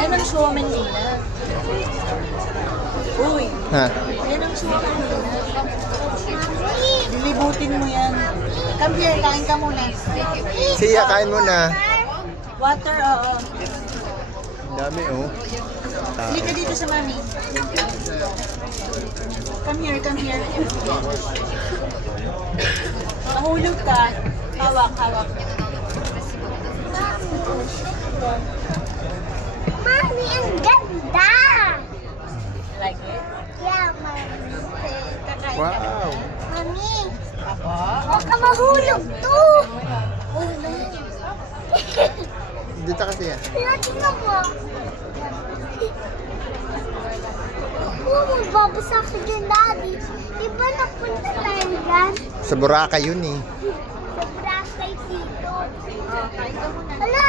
Yan ang show Manila. Uy, Ha? yan ang show Manila. Lilibutin mo yan. Come here, kain ka muna. Siya, kain mo na. Water, oo. Ang dami, oh. Hindi ka dito sa mami. Come here, come here. Mahulog ka. Hawak, hawak. Mami, ang ganda! Like it? Yeah, Mami. Kakain ka Wow. na. Mami, Ako? baka mahulog to! Dito kasi yan. Tingnan mo. Oo, magbabasa ka dyan, Daddy. Diba napunta tayo dyan? Sa Boracay yun eh. Sa Boracay dito. Kain ka muna. Wala,